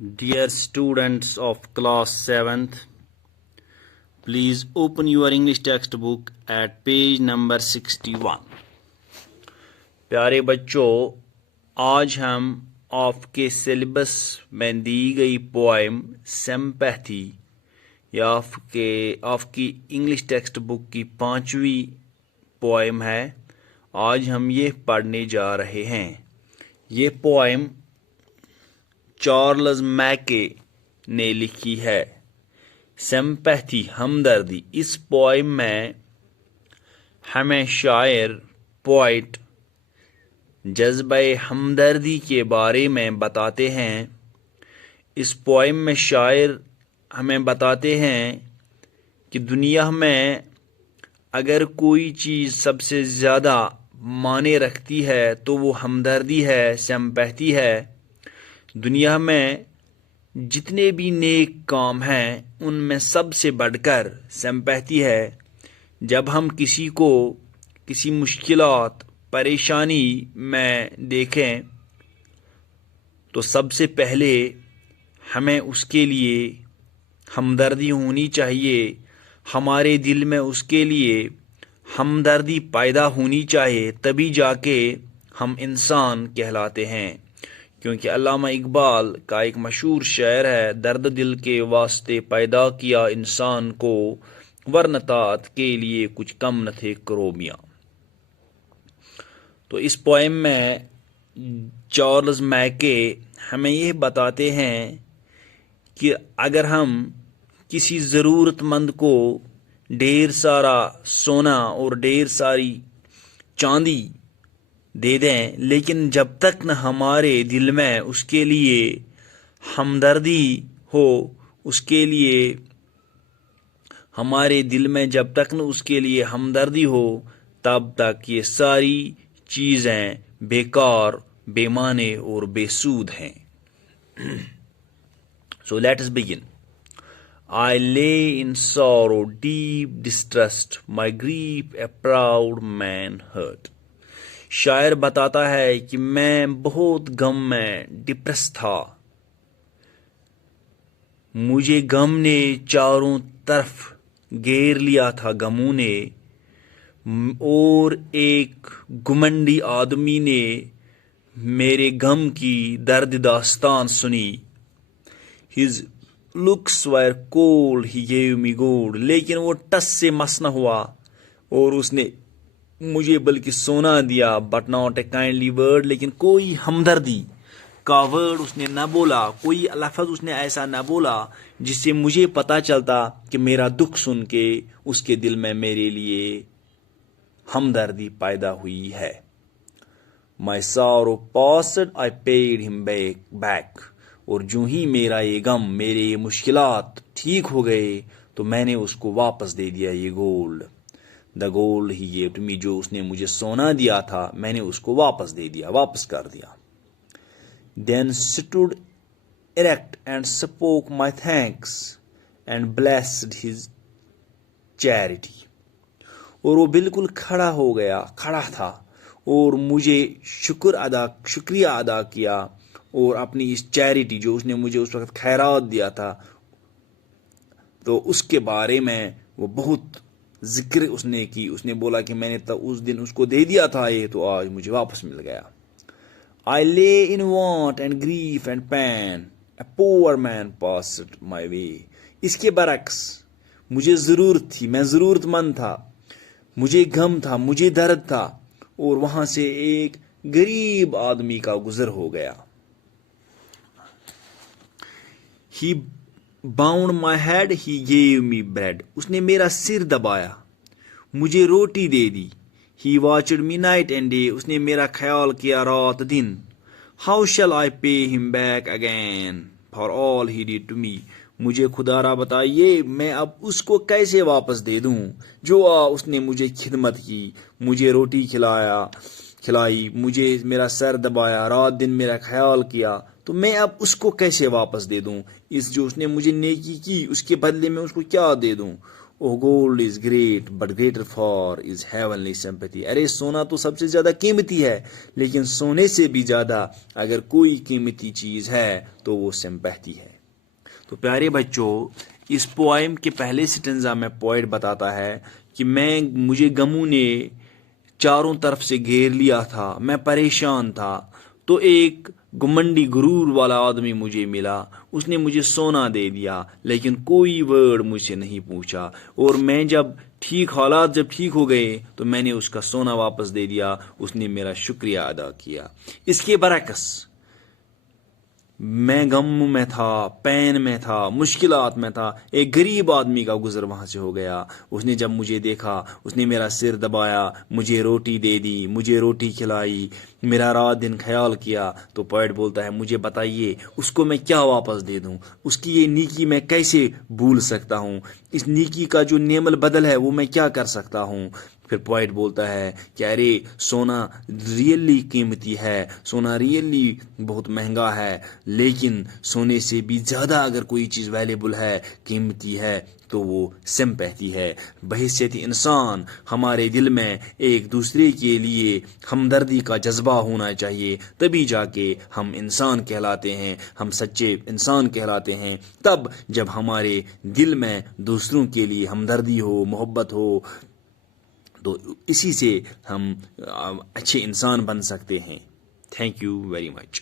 Dear students of class 7th, please open your English textbook at page number 61. प्यारे बच्चों, आज हम आपके सिलेबस में दी गई पोएम सिंपैथी या आपकी इंग्लिश टेक्स्ट बुक की 5वीं पोएम है। आज हम ये पढ़ने जा रहे हैं। ये पोएम चार्ल्स मैके ने लिखी है। सिंपैथी, हमदर्दी। इस पोएम में हमें शायर पोइट जज्बे हमदर्दी के बारे में बताते हैं। इस पोएम में शायर हमें बताते हैं कि दुनिया में अगर कोई चीज़ सबसे ज़्यादा माने रखती है तो वो हमदर्दी है, सिंपैथी है। दुनिया में जितने भी नेक काम हैं उनमें सबसे बढ़कर सिंपैथी है। जब हम किसी को किसी मुश्किलात परेशानी में देखें तो सबसे पहले हमें उसके लिए हमदर्दी होनी चाहिए। हमारे दिल में उसके लिए हमदर्दी पैदा होनी चाहिए, तभी जाके हम इंसान कहलाते हैं। क्योंकि अल्लामा इकबाल का एक मशहूर शेर है, दर्द दिल के वास्ते पैदा किया इंसान को, वरन तात के लिए कुछ कम न थे करोमियाँ। तो इस पोएम में चार्ल्स मैके हमें यह बताते हैं कि अगर हम किसी ज़रूरतमंद को ढेर सारा सोना और ढेर सारी चांदी दे दें, लेकिन जब तक न हमारे दिल में उसके लिए हमदर्दी हो, उसके लिए हमारे दिल में जब तक न उसके लिए हमदर्दी हो, तब तक ये सारी चीज़ें बेकार, बेमाने और बेसूद हैं। So let us begin. I lay in sorrow, deep distrust, my grief a proud man hurt. शायर बताता है कि मैं बहुत गम में डिप्रेस था। मुझे गम ने चारों तरफ घेर लिया था, गमों ने, और एक घुमंडी आदमी ने मेरे गम की दर्द दास्तान सुनी। His looks were cold, he gave me gold. लेकिन वो टस से मस न हुआ और उसने मुझे बल्कि सोना दिया। But not a kindly word, लेकिन कोई हमदर्दी का वर्ड उसने न बोला, कोई लफ्ज़ उसने ऐसा न बोला जिससे मुझे पता चलता कि मेरा दुख सुन के उसके दिल में मेरे लिए हमदर्दी पैदा हुई है। My sorrow passed, I paid him back. और जो ही मेरा ये गम, मेरे ये मुश्किलात ठीक हो गए तो मैंने उसको वापस दे दिया ये gold. The gold he gave to me, जो उसने मुझे सोना दिया था मैंने उसको वापस दे दिया, वापस कर दिया। Then stood erect and spoke my thanks and blessed his charity. और वो बिल्कुल खड़ा हो गया, खड़ा था और मुझे शुक्रिया अदा किया और अपनी इस चैरिटी जो उसने मुझे उस वक्त खैरात दिया था तो उसके बारे में वो बहुत जिक्र उसने की। उसने बोला कि मैंने तो उस दिन उसको दे दिया था ये, तो आज मुझे वापस मिल गया। I lay in want and grief and pain, a poor man passed my way. इसके बरक्स मुझे ज़रूरत थी, मैं ज़रूरतमंद था, मुझे गम था, मुझे दर्द था, और वहाँ से एक गरीब आदमी का गुजर हो गया। He bound my head, he gave me bread. उसने मेरा सिर दबाया, मुझे रोटी दे दी। He watched me night and day. उसने मेरा ख्याल किया रात दिन। How shall I pay him back again for all he did to me? मुझे खुदारा बताइए मैं अब उसको कैसे वापस दे दूं जो उसने मुझे खिदमत की, मुझे रोटी खिलाई, मुझे मेरा सर दबाया, रात दिन मेरा ख्याल किया, तो मैं अब उसको कैसे वापस दे दूं? इस जो उसने मुझे नेकी की उसके बदले में उसको क्या दे दूं? Oh, gold is great, but greater far is heavenly sympathy. ارے سونا تو سب سے زیادہ قیمتی ہے، لیکن سونے سے بھی زیادہ اگر کوئی قیمتی چیز ہے تو وہ سمپیتھی ہے۔ تو پیارے بچوں، اس پوائم کے پہلے سٹنزا میں پوئٹ بتاتا ہے کہ مجھے غموں نے چاروں طرف سے گھیر لیا تھا، میں پریشان تھا، تو ایک گمنڈی غرور والا آدمی مجھے ملا، اس نے مجھے سونا دے دیا، لیکن کوئی ورڈ مجھ سے نہیں پوچھا، اور میں حالات جب ٹھیک ہو گئے تو میں نے اس کا سونا واپس دے دیا، اس نے میرا شکریہ ادا کیا۔ اس کے برعکس میں غم میں تھا، پین میں تھا، مشکلات میں تھا، ایک غریب آدمی کا گزر وہاں سے ہو گیا، اس نے جب مجھے دیکھا، اس نے میرا سر دبایا، مجھے روٹی دے دی، مجھے روٹی کھلائی، میرا رات دن خیال کیا۔ تو پوئٹ بولتا ہے مجھے بتائیے اس کو میں کیا واپس دے دوں، اس کی یہ نیکی میں کیسے بھول سکتا ہوں، اس نیکی کا جو نعم البدل ہے وہ میں کیا کر سکتا ہوں۔ پھر پوائٹ بولتا ہے کہ ارے سونا ریئلی قیمتی ہے، سونا ریئلی بہت مہنگا ہے، لیکن سونے سے بھی زیادہ اگر کوئی چیز ویلیبل ہے، قیمتی ہے، تو وہ سمپیتھی ہے۔ بحیثیت انسان ہمارے دل میں ایک دوسرے کے لیے ہمدردی کا جذبہ ہونا چاہیے، تبھی جا کے ہم انسان کہلاتے ہیں، ہم سچے انسان کہلاتے ہیں۔ تب جب ہمارے دل میں دوسروں کے لیے ہمدردی ہو، محبت ہو، تو اسی سے ہم اچھے انسان بن سکتے ہیں۔ Thank you very much.